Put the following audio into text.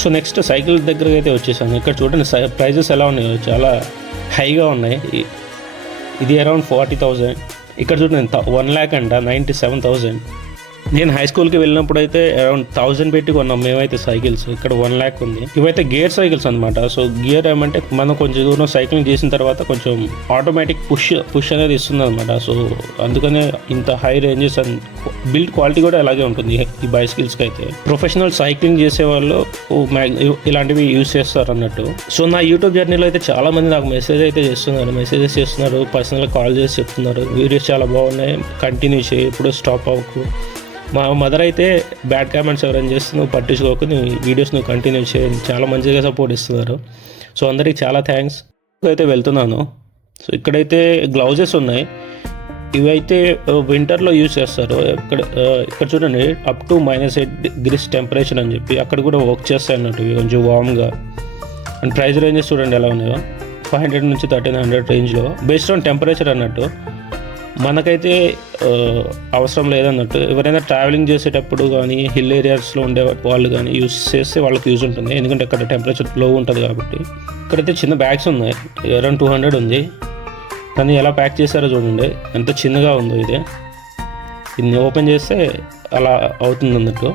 So next cycle దగ్గరకి అయితే వచ్చేసాను. ఇక్కడ చూడండి ప్రైజెస్ ఎలా ఉన్నాయో, చాలా హైగా ఉన్నాయి. ఇది అరౌండ్ 40,000. ఇక్కడ చూడండి 1,00,000 అంట, 97,000. నేను హై స్కూల్కి వెళ్ళినప్పుడు అయితే అరౌండ్ 1,000 పెట్టి కొన్నాం మేమైతే సైకిల్స్. ఇక్కడ 1,00,000 ఉంది. ఇవైతే గేర్ సైకిల్స్ అనమాట. సో గేర్ ఏమంటే మనం కొంచెం దూరం సైక్లింగ్ చేసిన తర్వాత కొంచెం ఆటోమేటిక్ పుష్ అనేది ఇస్తుంది అనమాట. సో అందుకనే ఇంత high ranges and build quality కూడా అలాగే ఉంటుంది ఈ బైసికల్స్కి అయితే. ప్రొఫెషనల్ సైక్లింగ్ చేసే వాళ్ళు ఇలాంటివి యూస్ చేస్తారు అన్నట్టు. సో నా యూట్యూబ్ జర్నీలో అయితే చాలా మంది నాకు మెసేజెస్ చేస్తున్నారు, పర్సనల్గా కాల్ చేసి చెప్తున్నారు వీడియోస్ చాలా బాగున్నాయి, కంటిన్యూ చేయి, ఇప్పుడు స్టాప్ అవ్వకు. మా మదర్ అయితే బ్యాడ్ కామెంట్స్ ఎవరైనా చేస్తే నువ్వు పట్టించుకోకు, నీ వీడియోస్ నువ్వు కంటిన్యూ చేయండి, చాలా మంచిగా సపోర్ట్ ఇస్తున్నారు. సో అందరికి చాలా థ్యాంక్స్. అయితే వెళ్తున్నాను. సో ఇక్కడైతే గ్లౌజెస్ ఉన్నాయి. ఇవైతే వింటర్లో యూజ్ చేస్తారు. ఇక్కడ చూడండి అప్ టు -8 టెంపరేచర్ అని చెప్పి అక్కడ కూడా వర్క్ చేస్తాయి అన్నట్టు, ఇవి కొంచెం వామ్గా. అండ్ ప్రైస్ రేంజెస్ చూడండి ఎలా ఉన్నాయో, 500 నుంచి 1,300 రేంజ్లో, బేస్డ్ ఆన్ టెంపరేచర్ అన్నట్టు. మనకైతే అవసరం లేదన్నట్టు. ఎవరైనా ట్రావెలింగ్ చేసేటప్పుడు కానీ హిల్ ఏరియాస్లో ఉండే వాళ్ళు కానీ యూస్ చేస్తే వాళ్ళకి యూజ్ ఉంటుంది, ఎందుకంటే అక్కడ టెంపరేచర్ లో ఉంటుంది కాబట్టి. ఇక్కడైతే చిన్న బ్యాగ్స్ ఉన్నాయి, అరౌండ్ 200 ఉంది. కానీ ఎలా ప్యాక్ చేశారో చూడండి, ఎంత చిన్నగా ఉందో ఇది. దీన్ని ఓపెన్ చేస్తే అలా అవుతుంది అన్నట్టు.